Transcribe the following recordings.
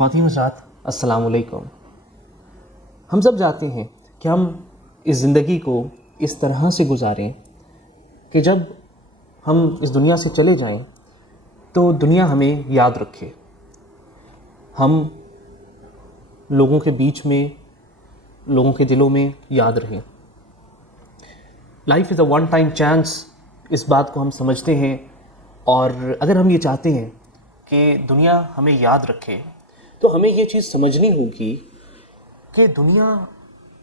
خواتین حضرات السلام علیکم۔ ہم سب چاہتے ہیں کہ ہم اس زندگی کو اس طرح سے گزاریں کہ جب ہم اس دنیا سے چلے جائیں تو دنیا ہمیں یاد رکھے، ہم لوگوں کے بیچ میں، لوگوں کے دلوں میں یاد رہیں۔ Life is a one time chance, اس بات کو ہم سمجھتے ہیں، اور اگر ہم یہ چاہتے ہیں کہ دنیا ہمیں یاد رکھے تو ہمیں یہ چیز سمجھنی ہوگی کہ دنیا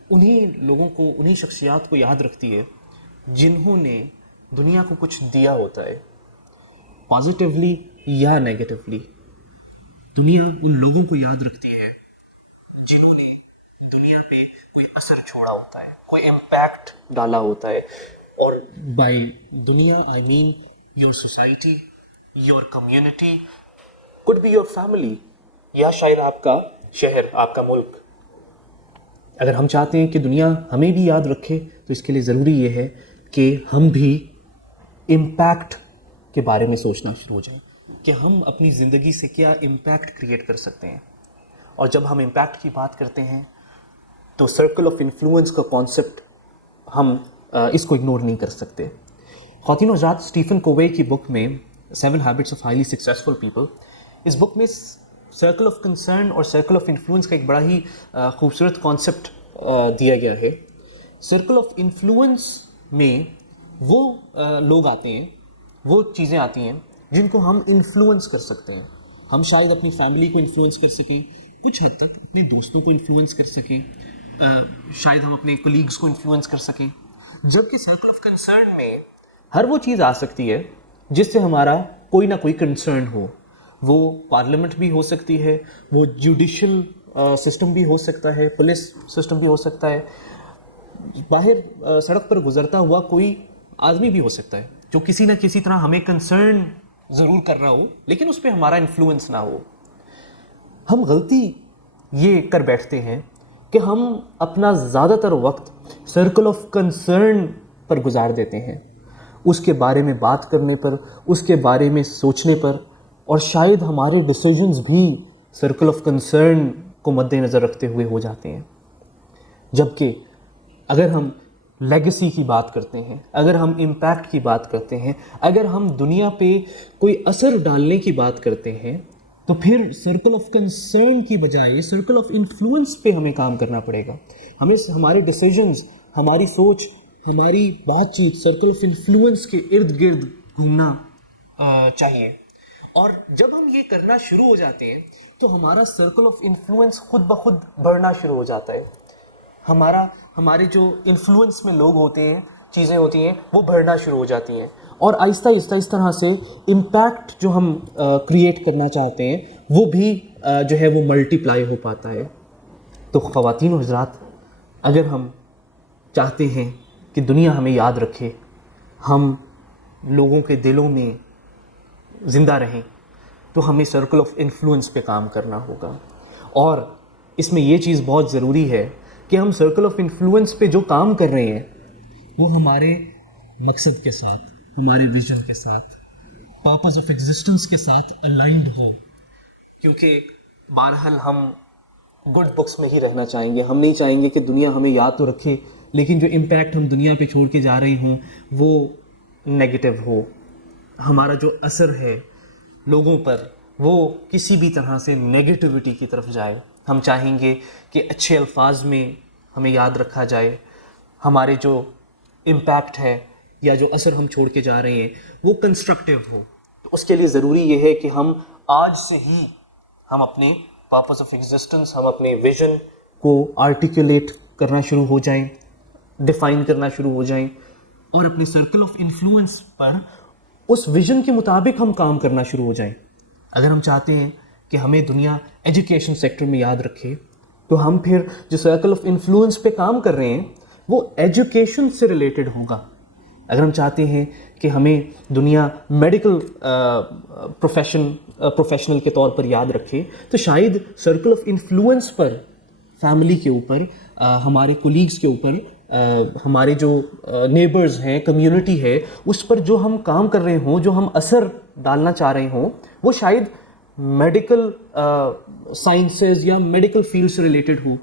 انہی لوگوں کو، انہی شخصیات کو یاد رکھتی ہے جنہوں نے دنیا کو کچھ دیا ہوتا ہے، پازیٹیولی یا نیگیٹیولی۔ دنیا ان لوگوں کو یاد رکھتی ہے جنہوں نے دنیا پہ کوئی اثر چھوڑا ہوتا ہے، کوئی امپیکٹ ڈالا ہوتا ہے، اور بائی دنیا I mean your society, your community, could be your family، یا شاید آپ کا شہر، آپ کا ملک۔ اگر ہم چاہتے ہیں کہ دنیا ہمیں بھی یاد رکھے تو اس کے لیے ضروری یہ ہے کہ ہم بھی امپیکٹ کے بارے میں سوچنا شروع ہو جائیں کہ ہم اپنی زندگی سے کیا امپیکٹ کریٹ کر سکتے ہیں۔ اور جب ہم امپیکٹ کی بات کرتے ہیں تو سرکل آف انفلوئنس کا کانسیپٹ ہم اس کو اگنور نہیں کر سکتے۔ خواتین و حضرات، اسٹیفن کووے کی بک میں 7 habits of highly successful people, اس بک میں سرکل آف کنسرن اور سرکل آف انفلوئنس کا ایک بڑا ہی خوبصورت کانسیپٹ دیا گیا ہے۔ سرکل آف انفلوئنس میں وہ لوگ آتے ہیں، وہ چیزیں آتی ہیں جن کو ہم انفلوئنس کر سکتے ہیں۔ ہم شاید اپنی فیملی کو انفلوئنس کر سکیں، کچھ حد تک اپنے دوستوں کو انفلوئنس کر سکیں، شاید ہم اپنے کولیگز کو انفلوئنس کر سکیں، جبکہ سرکل آف کنسرن میں ہر وہ چیز آ سکتی ہے جس سے ہمارا کوئی نہ کوئی کنسرن ہو۔ وہ پارلیمنٹ بھی ہو سکتی ہے، وہ جوڈیشل سسٹم بھی ہو سکتا ہے، پولیس سسٹم بھی ہو سکتا ہے، باہر سڑک پر گزرتا ہوا کوئی آدمی بھی ہو سکتا ہے جو کسی نہ کسی طرح ہمیں کنسرن ضرور کر رہا ہو لیکن اس پہ ہمارا انفلوئنس نہ ہو۔ ہم غلطی یہ کر بیٹھتے ہیں کہ ہم اپنا زیادہ تر وقت سرکل آف کنسرن پر گزار دیتے ہیں، اس کے بارے میں بات کرنے پر، اس کے بارے میں سوچنے پر، اور شاید ہمارے ڈیسیجنز بھی سرکل آف کنسرن کو مد نظر رکھتے ہوئے ہو جاتے ہیں۔ جبکہ اگر ہم لیگیسی کی بات کرتے ہیں، اگر ہم امپیکٹ کی بات کرتے ہیں، اگر ہم دنیا پہ کوئی اثر ڈالنے کی بات کرتے ہیں تو پھر سرکل آف کنسرن کی بجائے سرکل آف انفلوئنس پہ ہمیں کام کرنا پڑے گا۔ ہمیں ہمارے ڈیسیجنز، ہماری سوچ، ہماری بات چیت سرکل آف انفلوئنس کے ارد گرد گھومنا چاہیے۔ اور جب ہم یہ کرنا شروع ہو جاتے ہیں تو ہمارا سرکل آف انفلوئنس خود بخود بڑھنا شروع ہو جاتا ہے۔ ہمارے جو انفلوئنس میں لوگ ہوتے ہیں، چیزیں ہوتی ہیں، وہ بڑھنا شروع ہو جاتی ہیں، اور آہستہ آہستہ اس طرح سے امپیکٹ جو ہم کریٹ کرنا چاہتے ہیں وہ بھی جو ہے وہ ملٹی پلائی ہو پاتا ہے۔ تو خواتین و حضرات، اگر ہم چاہتے ہیں کہ دنیا ہمیں یاد رکھے، ہم لوگوں کے دلوں میں زندہ رہیں، تو ہمیں سرکل آف انفلوئنس پہ کام کرنا ہوگا۔ اور اس میں یہ چیز بہت ضروری ہے کہ ہم سرکل آف انفلوئنس پہ جو کام کر رہے ہیں وہ ہمارے مقصد کے ساتھ، ہمارے ویژن کے ساتھ، پرپز آف ایگزسٹنس کے ساتھ الائنڈ ہو، کیونکہ بہرحال ہم گڈ بکس میں ہی رہنا چاہیں گے۔ ہم نہیں چاہیں گے کہ دنیا ہمیں یاد تو رکھے لیکن جو امپیکٹ ہم دنیا پہ چھوڑ کے جا رہے ہوں وہ نیگیٹو ہو، ہمارا جو اثر ہے لوگوں پر وہ کسی بھی طرح سے نیگیٹیوٹی کی طرف جائے۔ ہم چاہیں گے کہ اچھے الفاظ میں ہمیں یاد رکھا جائے، ہمارے جو امپیکٹ ہے یا جو اثر ہم چھوڑ کے جا رہے ہیں وہ کنسٹرکٹیو ہو۔ تو اس کے لیے ضروری یہ ہے کہ ہم آج سے ہی ہم اپنے پرپز آف ایگزسٹنس، ہم اپنے ویژن کو آرٹیکولیٹ کرنا شروع ہو جائیں، ڈیفائن کرنا شروع ہو جائیں، اور اپنے سرکل آف انفلوئنس پر اس ویژن کے مطابق ہم کام کرنا شروع ہو جائیں۔ اگر ہم چاہتے ہیں کہ ہمیں دنیا ایجوکیشن سیکٹر میں یاد رکھے تو ہم پھر جو سرکل آف انفلوئنس پہ کام کر رہے ہیں وہ ایجوکیشن سے ریلیٹڈ ہوگا۔ اگر ہم چاہتے ہیں کہ ہمیں دنیا میڈیکل پروفیشنل کے طور پر یاد رکھے تو شاید circle of influence per, family کے اوپر، ہمارے کولیگز کے اوپر، ہمارے جو نیبرز ہیں، کمیونٹی ہے، اس پر جو ہم کام کر رہے ہوں، جو ہم اثر ڈالنا چاہ رہے ہوں، وہ شاید میڈیکل سائنسز یا میڈیکل فیلڈ سے ریلیٹڈ ہو،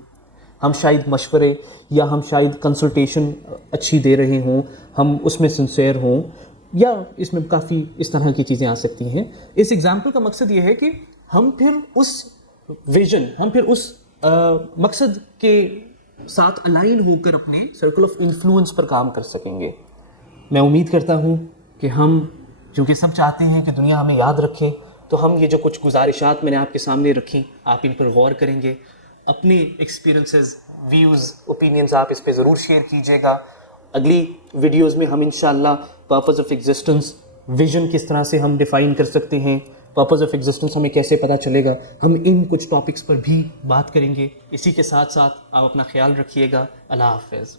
ہم شاید مشورے یا ہم شاید کنسلٹیشن اچھی دے رہے ہوں، ہم اس میں سنسیئر ہوں، یا اس میں کافی اس طرح کی چیزیں آ سکتی ہیں. اس ایگزامپل کا مقصد یہ ہے کہ ہم پھر اس ویژن، ہم پھر اس مقصد کے ساتھ الائن ہو کر اپنے سرکل آف انفلوئنس پر کام کر سکیں گے. میں امید کرتا ہوں کہ ہم، چونکہ سب چاہتے ہیں کہ دنیا ہمیں یاد رکھے، تو ہم یہ جو کچھ گزارشات میں نے آپ کے سامنے رکھی، آپ ان پر غور کریں گے. اپنی ایکسپیرنسز، ویوز، اوپینینز آپ اس پہ ضرور شیئر کیجیے گا. اگلی ویڈیوز میں ہم انشاءاللہ پرپز آف ایگزسٹنس، ویژن کس طرح سے ہم ڈیفائن کر سکتے ہیں، پرپز آف ایگزسٹنس ہمیں کیسے پتہ چلے گا، ہم ان کچھ ٹاپکس پر بھی بات کریں گے. اسی کے ساتھ ساتھ آپ اپنا خیال رکھیے گا. اللہ حافظ.